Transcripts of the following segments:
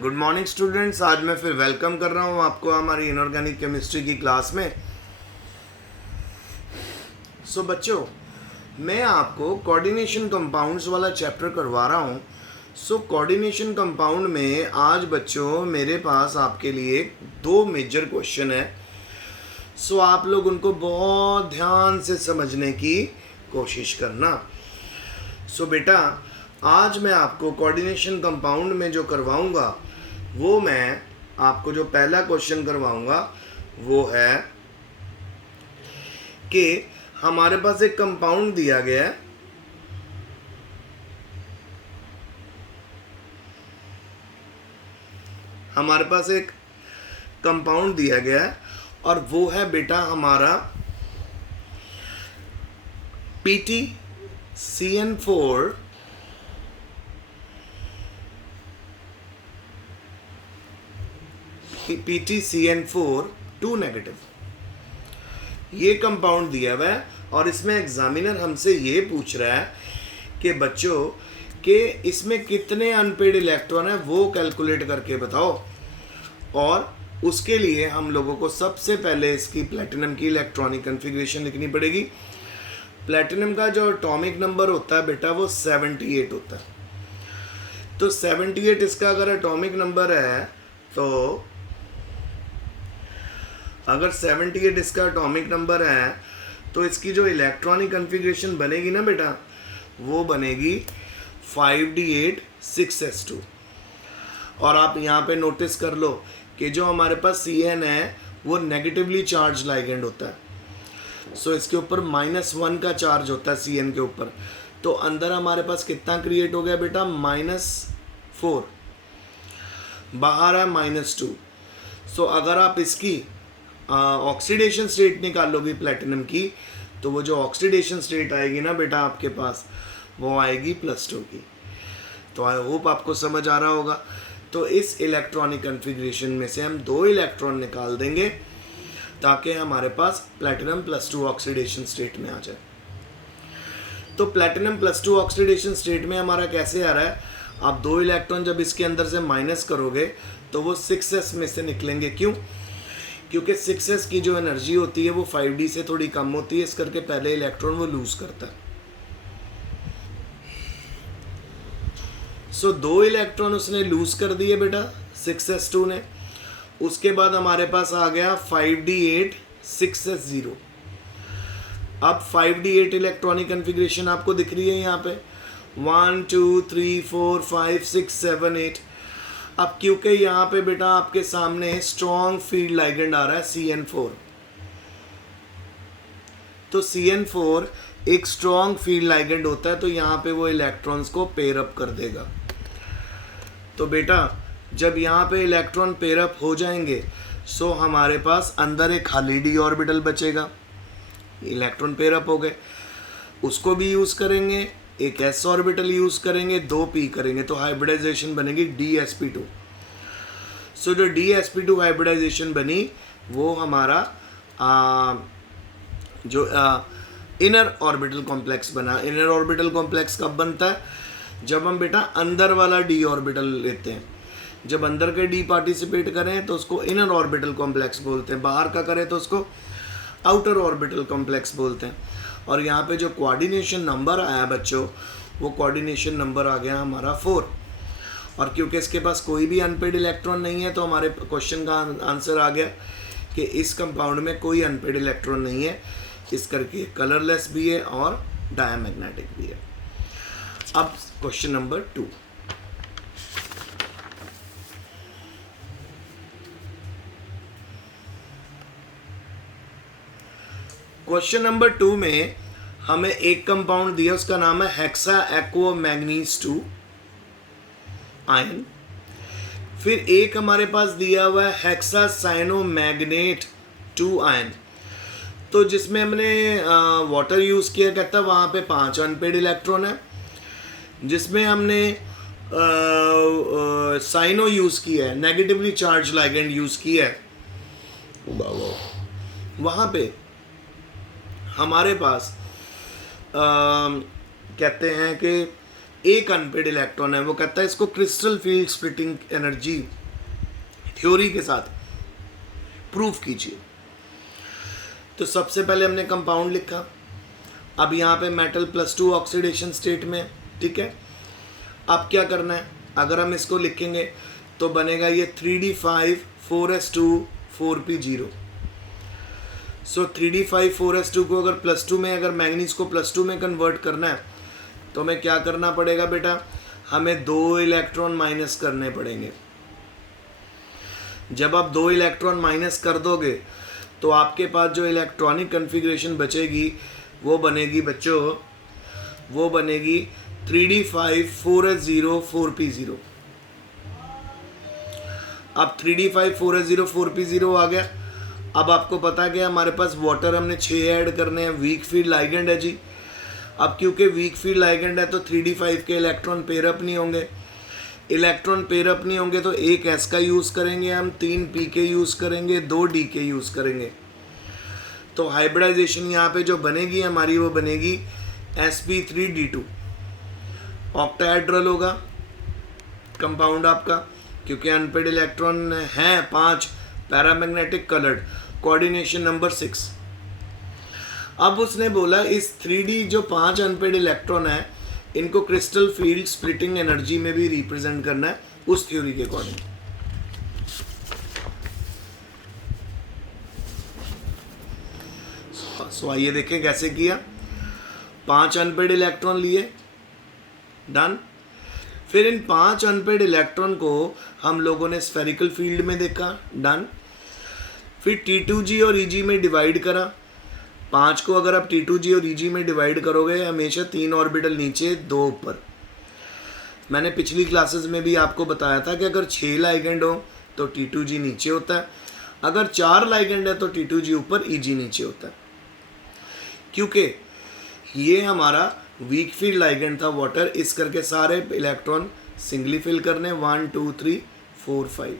Good morning students. आज मैं फिर वेलकम कर रहा हूँ आपको हमारी इनऑर्गेनिक केमिस्ट्री की क्लास में। बच्चों, मैं आपको कोऑर्डिनेशन कंपाउंड्स वाला चैप्टर करवा रहा हूँ। कोऑर्डिनेशन कंपाउंड में आज बच्चों मेरे पास आपके लिए दो मेजर क्वेश्चन है। आप लोग उनको बहुत ध्यान से समझने की कोशिश करना। बेटा, आज मैं आपको कोऑर्डिनेशन कंपाउंड में जो करवाऊंगा वो मैं आपको जो पहला क्वेश्चन करवाऊंगा वो है कि हमारे पास एक कंपाउंड दिया गया है। हमारे पास एक कंपाउंड दिया गया है और वो है बेटा हमारा PtCN4 2 नेगेटिव। ये कंपाउंड दिया हुआ है और इसमें एग्जामिनर हमसे ये पूछ रहा है कि बच्चों कि इसमें कितने अनपेड इलेक्ट्रॉन है वो कैलकुलेट करके बताओ। और उसके लिए हम लोगों को सबसे पहले इसकी प्लैटिनम की इलेक्ट्रॉनिक कॉन्फ़िगरेशन लिखनी पड़ेगी। प्लैटिनम का जो एटॉमिक नंबर होता है बेटा वो 78 होता है। तो 78 इसका अगर एटॉमिक नंबर है तो अगर 78 इसका एटॉमिक नंबर है तो इसकी जो इलेक्ट्रॉनिक कॉन्फ़िगरेशन बनेगी ना बेटा वो बनेगी 5d8 6s2। और आप यहाँ पे नोटिस कर लो कि जो हमारे पास Cn है वो नेगेटिवली चार्ज लाइगेंड होता है। इसके ऊपर -1 का चार्ज होता है Cn के ऊपर। तो अंदर हमारे पास कितना क्रिएट हो गया बेटा -4, बाहर है -2। अगर आप इसकी ऑक्सीडेशन स्टेट निकालोगी प्लेटिनम की तो वो जो ऑक्सीडेशन स्टेट आएगी ना बेटा आपके पास वो आएगी +2 की। तो आई होप आपको समझ आ रहा होगा। तो इस इलेक्ट्रॉनिक कॉन्फ़िगरेशन में से हम 2 इलेक्ट्रॉन निकाल देंगे ताकि हमारे पास प्लेटिनम +2 ऑक्सीडेशन स्टेट में आ जाए। तो प्लेटिनम +2 ऑक्सीडेशन स्टेट में हमारा कैसे आ रहा है, आप 2 इलेक्ट्रॉन जब इसके अंदर से माइनस करोगे तो वो 6s में से निकलेंगे। क्यों? क्योंकि 6s की जो एनर्जी होती है वो 5d से थोड़ी कम होती है, इस करके पहले इलेक्ट्रॉन वो लूज करता है। 2 इलेक्ट्रॉन उसने लूज कर दिए बेटा 6s2 ने। उसके बाद हमारे पास आ गया 5d8 6s0। अब 5d8 इलेक्ट्रॉनिक कॉन्फ़िगरेशन आपको दिख रही है यहाँ पे 1 2 3 4 5 6 7 8। अब क्योंकि यहाँ पे बेटा आपके सामने स्ट्रॉन्ग फील्ड लाइगेंड आ रहा है CN4। तो CN4 एक स्ट्रॉन्ग फील्ड लाइगेंड होता है तो यहाँ पे वो इलेक्ट्रॉन्स को पेयर अप कर देगा। तो बेटा जब यहाँ पे इलेक्ट्रॉन पेयर अप हो जाएंगे हमारे पास अंदर एक खाली d ऑर्बिटल बचेगा। इलेक्ट्रॉन पेयर अप हो गए, उसको भी यूज़ करेंगे, एक s ऑर्बिटल यूज़ करेंगे, 2 p करेंगे तो हाइब्रिडाइजेशन बनेगी dsp2। जो dsp2 हाइब्रिडाइजेशन बनी वो हमारा जो इनर ऑर्बिटल कॉम्प्लेक्स बना। इनर ऑर्बिटल कॉम्प्लेक्स कब बनता है? जब हम बेटा अंदर वाला d ऑर्बिटल लेते हैं। जब अंदर के d पार्टिसिपेट करें तो उसको इनर ऑर्बिटल कॉम्प्लेक्स बोलते हैं, बाहर का करें तो उसको आउटर ऑर्बिटल कॉम्प्लेक्स बोलते हैं। और यहाँ पे जो कोऑर्डिनेशन नंबर आया बच्चों वो कोऑर्डिनेशन नंबर आ गया हमारा 4। और क्योंकि इसके पास कोई भी अनपेड इलेक्ट्रॉन नहीं है तो हमारे क्वेश्चन का आंसर आ गया कि इस कंपाउंड में कोई अनपेड इलेक्ट्रॉन नहीं है, इस करके कलरलेस भी है और डायमैग्नेटिक भी है। अब क्वेश्चन नंबर 2। क्वेश्चन नंबर 2 में हमें एक कंपाउंड दिया, उसका नाम है हेक्सा एक्वा मैग्नीज 2 आयन। फिर एक हमारे पास दिया हुआ है हेक्सा साइनोमैग्नेट 2 आयन। तो जिसमें हमने वाटर यूज़ किया कहता है वहाँ पे 5 अनपेड इलेक्ट्रॉन है। जिसमें हमने साइनो यूज़ किया है, नेगेटिवली चार्ज लाइगेंड यूज़ किया है, वहाँ पे हमारे पास कहते हैं कि एक अनपेड इलेक्ट्रॉन है, वो कहता है इसको crystal field splitting energy theory के साथ प्रूफ कीजिए। तो सबसे पहले हमने कंपाउंड लिखा, अब यहाँ पे मेटल +2 ऑक्सीडेशन स्टेट में, ठीक है। अब क्या करना है, अगर हम इसको लिखेंगे तो बनेगा ये 3d5 4s2 4p0। सो 3d5 4s2 को अगर +2 में, अगर मैंगनीज को +2 में कन्वर्ट करना है तो हमें क्या करना पड़ेगा बेटा, हमें 2 इलेक्ट्रॉन माइनस करने पड़ेंगे। जब आप 2 इलेक्ट्रॉन माइनस कर दोगे तो आपके पास जो इलेक्ट्रॉनिक कन्फिग्रेशन बचेगी वो बनेगी बच्चों, वो बनेगी 3d5 4s0 4p0। अब 3d5 4s0 4p0 आ गया। अब आपको पता है कि हमारे पास वाटर हमने 6 ऐड करने हैं, वीक फील्ड लाइगेंड है जी। अब क्योंकि वीक फील्ड लाइगेंड है तो 3d5 के इलेक्ट्रॉन पेयरअप नहीं होंगे, इलेक्ट्रॉन पेयरअप नहीं होंगे तो एक S का यूज़ करेंगे हम, 3 P के यूज़ करेंगे, 2 D के यूज़ करेंगे। तो हाइब्रिडाइजेशन यहाँ पे जो बनेगी हमारी वो बनेगी sp3d2। ऑक्टाहेड्रल होगा कंपाउंड आपका, क्योंकि अनपेड इलेक्ट्रॉन हैं 5, पैरामैग्नेटिक कलर्ड, कोऑर्डिनेशन नंबर 6। अब उसने बोला इस 3D जो 5 अनपेड इलेक्ट्रॉन है इनको क्रिस्टल फील्ड स्प्लिटिंग एनर्जी में भी रिप्रेजेंट करना है उस थ्योरी के अकॉर्डिंग। सो आइए देखें कैसे किया। 5 अनपेड इलेक्ट्रॉन लिए, डन। फिर इन 5 अनपेड इलेक्ट्रॉन को हम लोगों ने स्फेरिकल फील्ड में देखा, डन। फिर T2g और Eg में डिवाइड करा। 5 को अगर आप T2g और Eg में डिवाइड करोगे हमेशा 3 ऑर्बिटल नीचे 2 ऊपर। मैंने पिछली क्लासेस में भी आपको बताया था कि अगर 6 लाइगेंड हो तो T2g नीचे होता है, अगर 4 लाइगेंड है तो T2g ऊपर Eg नीचे होता है, क्योंकि ये हमारा वीक फील्ड लाइगेंड था वाटर। इस करके सारे इलेक्ट्रॉन सिंगली फिल करने 1 2 3 4 5।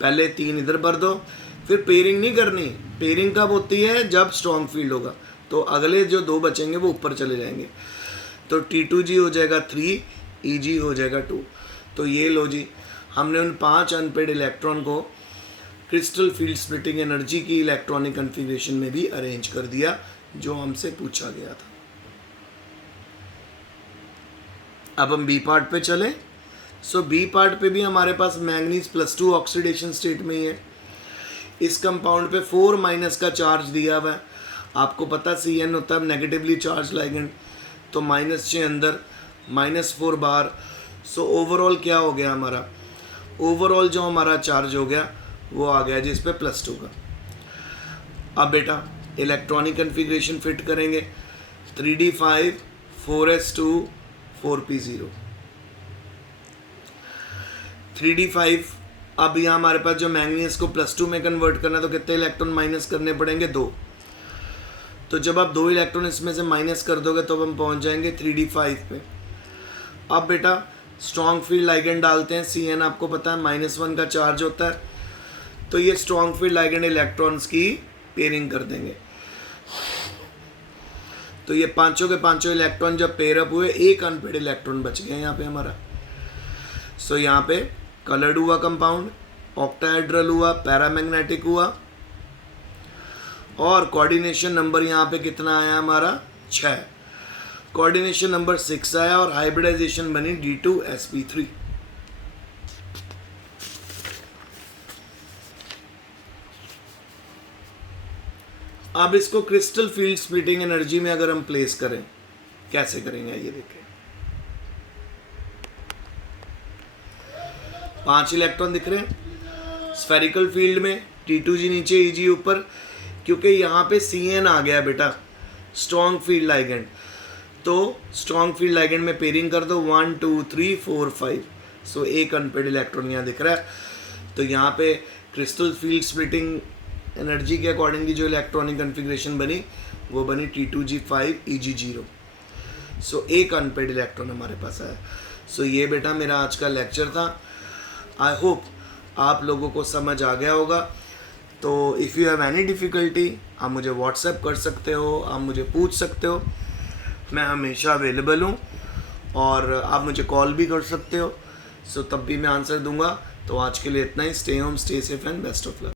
पहले 3 इधर भर दो, फिर पेयरिंग नहीं करनी। पेयरिंग कब होती है, जब स्ट्रॉन्ग फील्ड होगा, तो अगले जो 2 बचेंगे वो ऊपर चले जाएंगे। तो T2g हो जाएगा 3, Eg हो जाएगा 2। तो ये लो जी, हमने उन 5 अनपेड इलेक्ट्रॉन को क्रिस्टल फील्ड स्प्लिटिंग एनर्जी की इलेक्ट्रॉनिक कन्फिग्रेशन में भी अरेंज कर दिया जो हमसे पूछा गया था। अब हम बी पार्ट पे चले। सो बी पार्ट पे भी हमारे पास मैंगनीज +2 ऑक्सीडेशन स्टेट में ही है। इस कंपाउंड पे 4- का चार्ज दिया हुआ है। आपको पता CN होता है नेगेटिवली चार्ज लाइगेंड, तो -6 अंदर, -4 बाहर। सो ओवरऑल क्या हो गया हमारा, ओवरऑल जो हमारा चार्ज हो गया वो आ गया जिस पे +2 का। अब बेटा इलेक्ट्रॉनिक कन्फिग्रेशन फिट करेंगे, 3d5 4s2 4p0। 3d5, अब यहाँ हमारे पास जो मैंगनीज को +2 में कन्वर्ट करना है तो कितने इलेक्ट्रॉन माइनस करने पड़ेंगे, 2। तो जब आप 2 इलेक्ट्रॉन इसमें से माइनस कर दोगे तो हम पहुँच जाएंगे 3d5 पे। अब बेटा स्ट्रॉन्ग फील्ड लाइगेंड डालते हैं, CN आपको पता है -1 का चार्ज होता है, तो ये स्ट्रॉन्ग फील्ड लाइगेंड इलेक्ट्रॉन्स की पेयरिंग कर देंगे। तो ये पांचों के पांचों इलेक्ट्रॉन जब पेयरअप हुए, एक अनपेड इलेक्ट्रॉन बच गया यहाँ पे हमारा। सो यहाँ पे कलर्ड हुआ कंपाउंड, ऑक्टाहेड्रल हुआ, पैरामैग्नेटिक हुआ, और कोऑर्डिनेशन नंबर यहाँ पे कितना आया हमारा, 6। कोऑर्डिनेशन नंबर 6 आया और हाइब्रिडाइजेशन बनी D2sp3। अब इसको क्रिस्टल फील्ड स्प्लिटिंग एनर्जी में अगर हम प्लेस करें, कैसे करेंगे ये देखें। 5 इलेक्ट्रॉन दिख रहे हैं स्फेरिकल फील्ड में, T2g नीचे Eg ऊपर, क्योंकि यहाँ पे CN आ गया बेटा स्ट्रॉन्ग फील्ड लाइगेंड। तो स्ट्रॉन्ग फील्ड लाइगेंड में पेयरिंग कर दो 1 2 3 4 5। सो एक अनपेड इलेक्ट्रॉन यहाँ दिख रहा है। तो यहाँ पे क्रिस्टल फील्ड स्प्लिटिंग एनर्जी के अकॉर्डिंगली जो इलेक्ट्रॉनिक कन्फिग्रेशन बनी वो बनी T2g5 Eg0। सो एक अनपेड इलेक्ट्रॉन हमारे पास आया। सो ये बेटा मेरा आज का लेक्चर था। आई होप आप लोगों को समझ आ गया होगा। तो if you have any difficulty आप मुझे व्हाट्सएप कर सकते हो, आप मुझे पूछ सकते हो, मैं हमेशा अवेलेबल हूँ। और आप मुझे कॉल भी कर सकते हो, सो तब भी मैं आंसर दूंगा। तो आज के लिए इतना ही। Stay home, stay safe and best of luck.